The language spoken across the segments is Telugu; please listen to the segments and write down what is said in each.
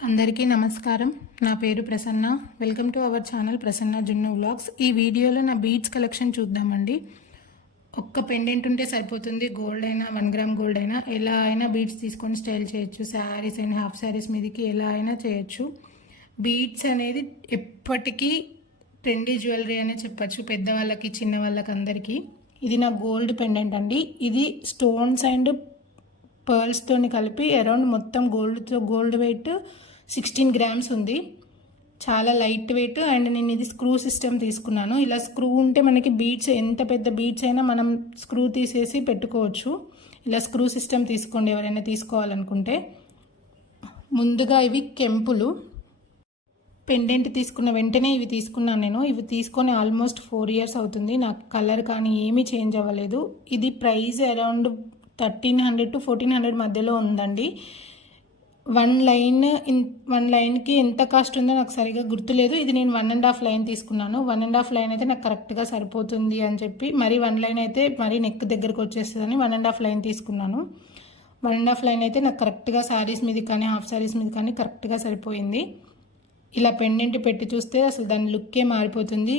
అందరికీ నమస్కారం. నా పేరు Prasanna. Welcome to our channel Prasanna జున్ను వ్లాగ్స్. ఈ వీడియోలో నా బీడ్స్ కలెక్షన్ చూద్దామండి. ఒక్క పెండెంట్ ఉంటే సరిపోతుంది. గోల్డ్ అయినా 1 గ్రామ్ గోల్డ్ అయినా ఎలా అయినా బీడ్స్ తీసుకొని స్టైల్ చేయొచ్చు. శారీస్ అయినా హాఫ్ శారీస్ మీదకి ఎలా అయినా చేయొచ్చు. బీడ్స్ అనేది ఎప్పటికీ ట్రెండీ జ్యువెలరీ అనే చెప్పచ్చు, పెద్దవాళ్ళకి చిన్నవాళ్ళకి అందరికీ. ఇది నా గోల్డ్ పెండెంట్ అండి. ఇది స్టోన్స్ అండ్ పర్ల్స్తోని కలిపి అరౌండ్ మొత్తం గోల్డ్ వెయిట్ 16 గ్రామ్స్ ఉంది. చాలా లైట్ వెయిట్. అండ్ నేను ఇది స్క్రూ సిస్టమ్ తీసుకున్నాను. ఇలా స్క్రూ ఉంటే మనకి బీడ్స్ ఎంత పెద్ద బీడ్స్ అయినా మనం స్క్రూ తీసేసి పెట్టుకోవచ్చు. ఇలా స్క్రూ సిస్టమ్ తీసుకోండి ఎవరైనా తీసుకోవాలనుకుంటే. ముందుగా ఇవి కెంపులు. పెండెంట్ తీసుకున్న వెంటనే ఇవి తీసుకున్నాను నేను. ఇవి తీసుకొని ఆల్మోస్ట్ 4 years అవుతుంది. నాకు కలర్ కానీ ఏమీ చేంజ్ అవ్వలేదు. ఇది ప్రైస్ అరౌండ్ 1300 to 1400 మధ్యలో ఉందండి. వన్ లైన్కి ఎంత కాస్ట్ ఉందో నాకు సరిగా గుర్తులేదు. ఇది నేను 1.5 లైన్ తీసుకున్నాను. 1.5 లైన్ అయితే నాకు కరెక్ట్గా సరిపోతుంది అని చెప్పి, మరి 1 లైన్ అయితే మరీ నెక్ దగ్గరకు వచ్చేస్తుందని 1.5 లైన్ తీసుకున్నాను. 1.5 లైన్ అయితే నాకు కరెక్ట్గా శారీస్ మీద కానీ హాఫ్ శారీస్ మీద కానీ కరెక్ట్గా సరిపోయింది. ఇలా పెండెంట్ పెట్టి చూస్తే అసలు దాని లుక్కే మారిపోతుంది.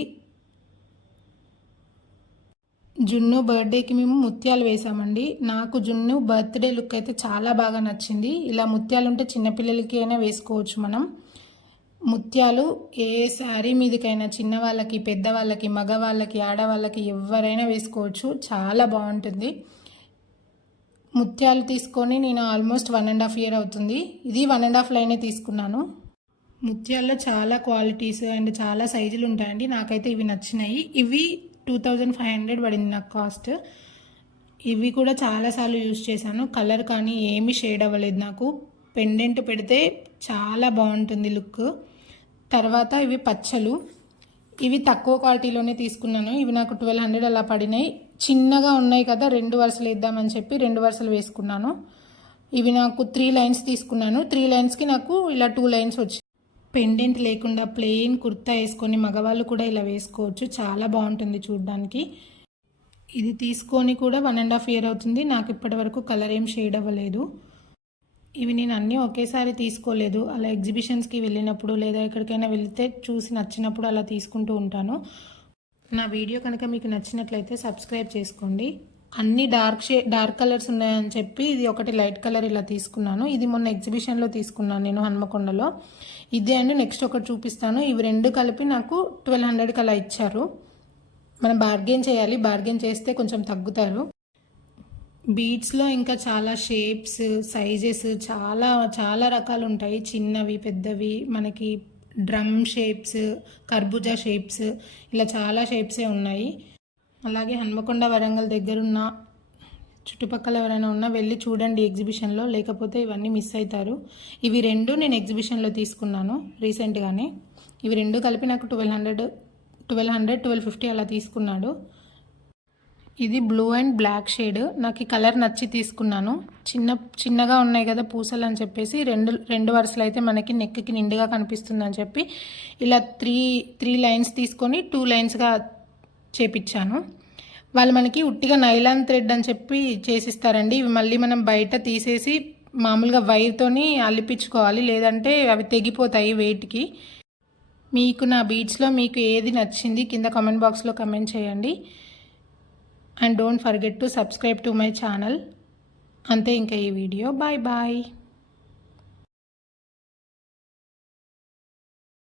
జున్ను బర్త్డేకి మేము ముత్యాలు వేసామండి. నాకు జున్ను బర్త్డే లుక్ అయితే చాలా బాగా నచ్చింది. ఇలా ముత్యాలు ఉంటే చిన్నపిల్లలకి అయినా వేసుకోవచ్చు మనం. ముత్యాలు ఏ శారీ మీదకైనా చిన్నవాళ్ళకి, పెద్దవాళ్ళకి, మగవాళ్ళకి, ఆడవాళ్ళకి ఎవరైనా వేసుకోవచ్చు. చాలా బాగుంటుంది. ముత్యాలు తీసుకొని నేను ఆల్మోస్ట్ 1.5 year అవుతుంది. ఇది 1.5 లైనే తీసుకున్నాను. ముత్యాల్లో చాలా క్వాలిటీస్ అండ్ చాలా సైజులు ఉంటాయండి. నాకైతే ఇవి నచ్చినాయి. ఇవి 2500 పడింది నాకు కాస్ట్. ఇవి కూడా చాలాసార్లు యూజ్ చేశాను. కలర్ కానీ ఏమీ షేడ్ అవ్వలేదు నాకు. పెండెంట్ పెడితే చాలా బాగుంటుంది లుక్. తర్వాత ఇవి పచ్చలు. ఇవి తక్కువ క్వాలిటీలోనే తీసుకున్నాను. ఇవి నాకు 1200 అలా పడినాయి. చిన్నగా ఉన్నాయి కదా, 2 వరుసలు వేద్దామని చెప్పి 2 వరుసలు వేసుకున్నాను. ఇవి నాకు 3 లైన్స్ తీసుకున్నాను. 3 లైన్స్కి నాకు ఇలా 2 లైన్స్ వచ్చాయి. పెండెంట్ లేకుండా ప్లెయిన్ కుర్తా వేసుకొని మగవాళ్ళు కూడా ఇలా వేసుకోవచ్చు. చాలా బాగుంటుంది చూడడానికి. ఇది తీసుకొని కూడా 1.5 year అవుతుంది. నాకు ఇప్పటి వరకు కలర్ ఏం షేడ్ అవ్వలేదు. ఇవి నేను అన్నీ ఒకేసారి తీసుకోలేదు. అలా ఎగ్జిబిషన్స్కి వెళ్ళినప్పుడు లేదా ఎక్కడికైనా వెళ్తే చూసి నచ్చినప్పుడు అలా తీసుకుంటూ ఉంటాను. నా వీడియో కనుక మీకు నచ్చినట్లయితే సబ్స్క్రైబ్ చేసుకోండి. అన్ని డార్క్ కలర్స్ ఉన్నాయని చెప్పి ఇది ఒకటి లైట్ కలర్ ఇలా తీసుకున్నాను. ఇది మొన్న ఎగ్జిబిషన్లో తీసుకున్నాను నేను హన్మకొండలో. ఇదే అండి. నెక్స్ట్ ఒకటి చూపిస్తాను. ఇవి 2 కలిపి నాకు 1200 అలా ఇచ్చారు. మనం బార్గెన్ చేయాలి. బార్గెన్ చేస్తే కొంచెం తగ్గుతారు. బీడ్స్లో ఇంకా చాలా షేప్స్, సైజెస్ చాలా చాలా రకాలు ఉంటాయి. చిన్నవి, పెద్దవి, మనకి డ్రమ్ షేప్స్, కర్బూజా షేప్స్, ఇలా చాలా షేప్సే ఉన్నాయి. అలాగే హన్మకొండ, వరంగల్ దగ్గరున్న చుట్టుపక్కల ఎవరైనా ఉన్నా వెళ్ళి చూడండి ఎగ్జిబిషన్లో. లేకపోతే ఇవన్నీ మిస్ అవుతారు. ఇవి 2 నేను ఎగ్జిబిషన్లో తీసుకున్నాను రీసెంట్గానే. ఇవి 2 కలిపి నాకు 1250 అలా తీసుకున్నాడు. ఇది బ్లూ అండ్ బ్లాక్ షేడ్. నాకు ఈ కలర్ నచ్చి తీసుకున్నాను. చిన్నగా ఉన్నాయి కదా పూసలు అని చెప్పేసి 2 వరుసలు అయితే మనకి నెక్కి నిండుగా కనిపిస్తుంది అని చెప్పి ఇలా 3 లైన్స్ తీసుకొని 2 లైన్స్గా చేపించాను. వాళ్ళు మనకి ఉట్టిగా నైలాన్ థ్రెడ్ అని చెప్పి చేసిస్తారండి. ఇవి మళ్ళీ మనం బయట తీసేసి మామూలుగా వైర్తోని అల్లిపించుకోవాలి, లేదంటే అవి తెగిపోతాయి వెయిట్కి. మీకు నా బీడ్స్లో మీకు ఏది నచ్చింది కింద కామెంట్ బాక్స్లో కమెంట్ చేయండి. And don't forget to subscribe to my channel. అంతే ఇంకా ఈ వీడియో. Bye bye.